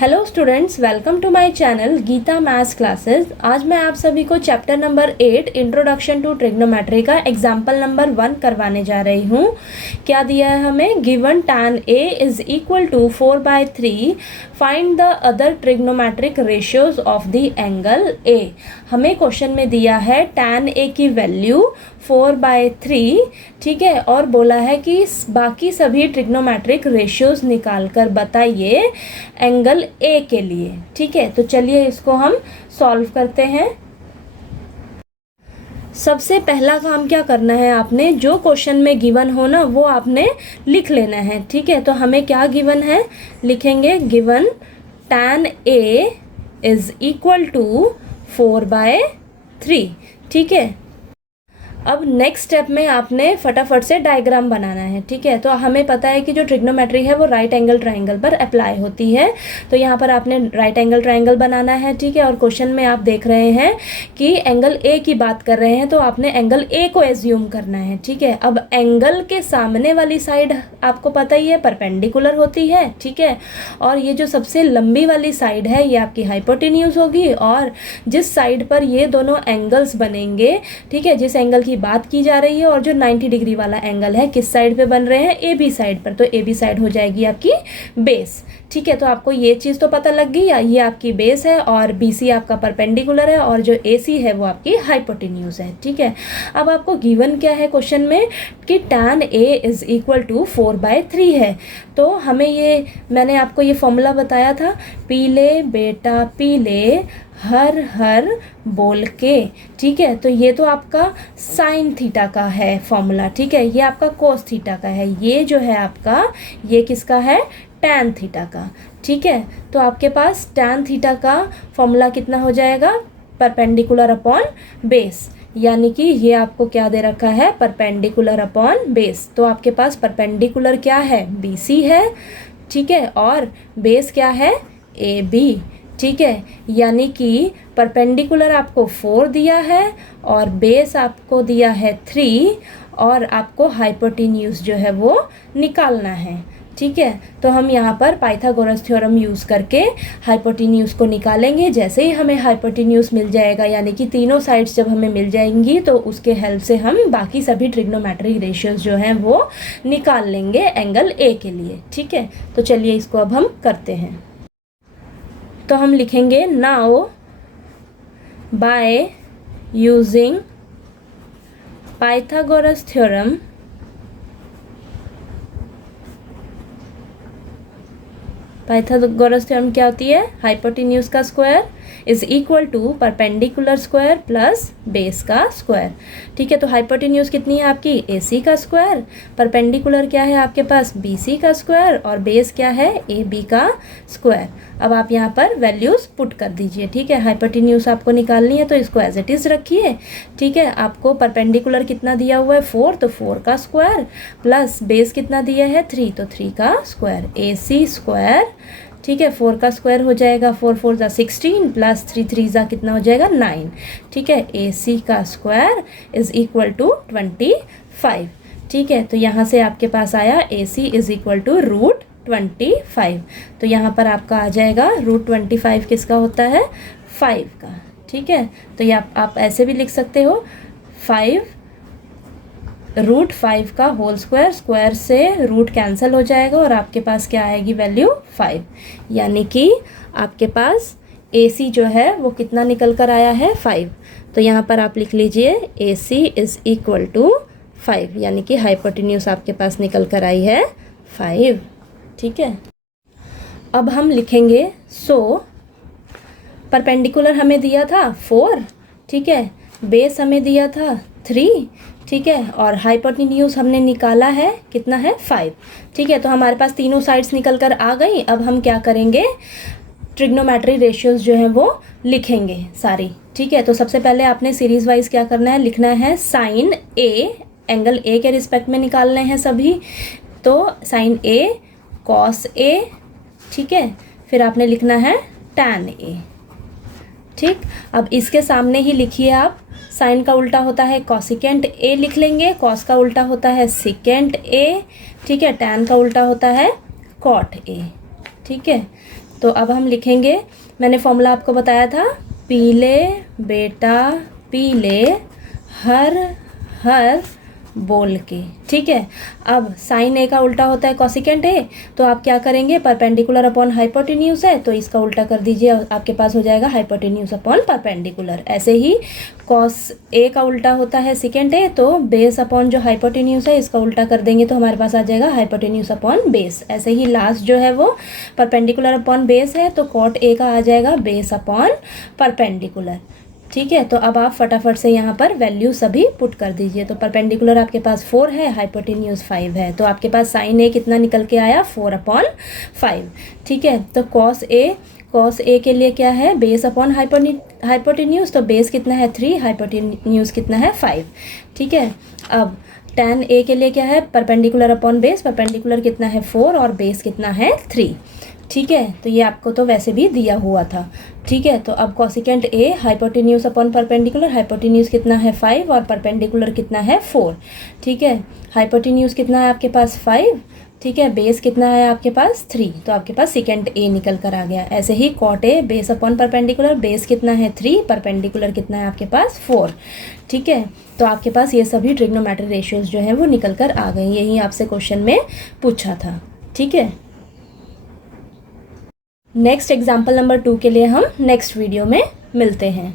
Hello students, welcome to my channel Geeta maths classes. आज मैं आप सभी को chapter number 8 introduction to trigonometry का एग्जाम्पल नंबर 1 करवाने जा रही हूँ। क्या दिया है हमें? Given tan a is equal to 4/3, find the other trigonometric ratios of the angle a। हमें क्वेश्चन में दिया है tan a की वैल्यू 4/3, ठीक है, और बोला है कि बाकी सभी ट्रिग्नोमेट्रिक रेशियोज निकाल कर बताइए एंगल ए के लिए। ठीक है, तो चलिए इसको हम सॉल्व करते हैं। सबसे पहला काम क्या करना है, आपने जो क्वेश्चन में गिवन हो ना वो आपने लिख लेना है। ठीक है, तो हमें क्या गिवन है, लिखेंगे given tan a is equal to 4/3। ठीक है, अब नेक्स्ट स्टेप में आपने फटाफट से डायग्राम बनाना है। ठीक है, तो हमें पता है कि जो ट्रिग्नोमेट्री है वो राइट एंगल ट्रायंगल पर अप्लाई होती है, तो यहाँ पर आपने राइट एंगल ट्रायंगल बनाना है। ठीक है, और क्वेश्चन में आप देख रहे हैं कि एंगल ए की बात कर रहे हैं, तो आपने एंगल ए को एज्यूम करना है। ठीक है, अब एंगल के सामने वाली साइड आपको पता ही है परपेंडिकुलर होती है। ठीक है, और ये जो सबसे लंबी वाली साइड है ये आपकी हाइपोटेन्यूज होगी, और जिस साइड पर ये दोनों एंगल्स बनेंगे, ठीक है, जिस एंगल की बात की जा रही है और जो 90 डिग्री वाला एंगल है किस साइड पे बन रहे हैं, ए बी साइड पर, तो ए बी साइड हो जाएगी आपकी बेस। ठीक है, तो आपको ये चीज़ तो पता लग गई, ये आपकी बेस है और बी सी आपका परपेंडिकुलर है और जो ए सी है वो आपकी हाइपोटेन्यूज है। ठीक है, अब आपको गिवन क्या है क्वेश्चन में कि tan a is equal to 4/3 है, तो हमें ये, मैंने आपको ये फॉर्मूला बताया था, पीले बेटा पीले हर हर बोल के। ठीक है, तो ये तो आपका साइन थीटा का है फॉर्मूला। ठीक है, ये आपका कोस थीटा का है, ये जो है आपका, ये किसका है, टैन थीटा का। ठीक है, तो आपके पास टैन थीटा का फॉर्मूला कितना हो जाएगा, परपेंडिकुलर अपॉन बेस, यानी कि ये आपको क्या दे रखा है, परपेंडिकुलर अपॉन बेस। तो आपके पास परपेंडिकुलर क्या है, बी सी है। ठीक है, और बेस क्या है, ए बी। ठीक है, यानी कि परपेंडिकुलर आपको 4 दिया है और बेस आपको दिया है 3, और आपको हाइपोटेन्यूज जो है वो निकालना है। ठीक है, तो हम यहाँ पर पाइथागोरस थ्योरम यूज़ करके हाइपोटेन्यूज को निकालेंगे। जैसे ही हमें हाइपोटेन्यूज मिल जाएगा, यानी कि तीनों साइड्स जब हमें मिल जाएंगी, तो उसके हेल्प से हम बाकी सभी ट्रिग्नोमेट्रिक रेशियोज जो हैं वो निकाल लेंगे एंगल ए के लिए। ठीक है, तो चलिए इसको अब हम करते हैं। तो हम लिखेंगे now by using Pythagoras theorem Pythagoras theorem क्या होती है, हाइपोटेन्यूज का square is equal to perpendicular square plus base का स्क्वायर। ठीक है, तो हाइपोटेन्यूज कितनी है आपकी, ए सी का स्क्वायर, परपेंडिकुलर क्या है आपके पास, बी सी का स्क्वायर, और बेस क्या है, ए बी का स्क्वायर। अब आप यहाँ पर वैल्यूज पुट कर दीजिए। ठीक है, हाइपोटेन्यूज आपको निकालनी है तो इसको एज इट इज रखिए। ठीक है, आपको परपेंडिकुलर कितना दिया हुआ है, 4, तो 4 का स्क्वायर, प्लस बेस कितना दिया है, 3, तो 3 का स्क्वायर, ए सी स्क्वायर। ठीक है, 4 का स्क्वायर हो जाएगा 4 4 ज़ा 16, प्लस 3 3 ज़ा कितना हो जाएगा 9। ठीक है, ए सी का स्क्वायर इज इक्वल टू 25। ठीक है, तो यहाँ से आपके पास आया ए सी इज इक्वल टू √25। तो यहाँ पर आपका आ जाएगा √25 किसका होता है, 5 का। ठीक है, तो ये आप ऐसे भी लिख सकते हो, 5 √5 का होल स्क्वायर, स्क्वायर से रूट कैंसिल हो जाएगा और आपके पास क्या आएगी वैल्यू, 5। यानी कि आपके पास ए सी जो है वो कितना निकल कर आया है, 5। तो यहाँ पर आप लिख लीजिए ए सी इज इक्वल टू 5, यानी कि हाइपोटेन्यूज आपके पास निकल कर आई है 5। ठीक है, अब हम लिखेंगे परपेंडिकुलर हमें दिया था 4, ठीक है, बेस हमें दिया था 3, ठीक है, और हाइपोटेन्यूज हमने निकाला है कितना है, 5। ठीक है, तो हमारे पास तीनों साइड्स निकल कर आ गई। अब हम क्या करेंगे, ट्रिग्नोमेट्री रेशियोज जो हैं वो लिखेंगे सारी। ठीक है, तो सबसे पहले आपने सीरीज वाइज क्या करना है, लिखना है साइन ए, एंगल ए के रिस्पेक्ट में निकालने हैं सभी, तो साइन ए कॉस ए। ठीक है, फिर आपने लिखना है टैन ए। ठीक, अब इसके सामने ही लिखिए आप, साइन का उल्टा होता है कॉसिकेंट ए लिख लेंगे, कॉस का उल्टा होता है सिकेंट ए। ठीक है, टैन का उल्टा होता है कॉट ए। ठीक है, तो अब हम लिखेंगे, मैंने फॉर्मूला आपको बताया था, पीले बेटा पीले हर हर बोल के, ठीक है। अब साइन ए का उल्टा होता है कोसिकेंट ए, तो आप क्या करेंगे, परपेंडिकुलर अपॉन हाइपोटेन्यूज है तो इसका उल्टा कर दीजिए, आपके पास हो जाएगा हाइपोटेन्यूज अपॉन परपेंडिकुलर। ऐसे ही कॉस ए का उल्टा होता है सेकेंड ए, तो बेस अपॉन जो हाइपोटेन्यूज है इसका उल्टा कर देंगे तो हमारे पास आ जाएगा हाइपोटेन्यूज अपॉन बेस। ऐसे ही लास्ट जो है वो परपेंडिकुलर अपॉन बेस है, तो कॉट ए का आ जाएगा बेस अपॉन परपेंडिकुलर, ठीक है। तो अब आप फटाफट से यहाँ पर वैल्यू सभी पुट कर दीजिए। तो परपेंडिकुलर आपके पास 4 है, हाइपोटेन्यूज 5 है, तो आपके पास साइन ए कितना निकल के आया, 4/5, ठीक है। तो कॉस ए के लिए क्या है, बेस अपॉन हाइपोटेन्यूज, तो बेस कितना है 3, हाइपोटेन्यूज कितना है 5, ठीक है। अब tan ए के लिए क्या है, परपेंडिकुलर अपॉन बेस, परपेंडिकुलर कितना है 4 और बेस कितना है 3, ठीक है। तो ये आपको तो वैसे भी दिया हुआ था, ठीक है। तो अब cosecant A hypotenuse upon perpendicular, hypotenuse कितना है 5 और परपेंडिकुलर कितना है 4, ठीक है। हाइपोटेन्यूज कितना है आपके पास 5, ठीक है, बेस कितना है आपके पास 3, तो आपके पास सेकेंड ए निकल कर आ गया। ऐसे ही cut a base upon perpendicular, base कितना है 3, परपेंडिकुलर कितना है आपके पास 4, ठीक है। तो आपके पास ये सभी ट्रिग्नोमेट्री रेशियोज जो हैं वो निकल कर आ गई, यही आपसे क्वेश्चन में पूछा था, ठीक है। नेक्स्ट एग्जाम्पल नंबर 2 के लिए हम नेक्स्ट वीडियो में मिलते हैं।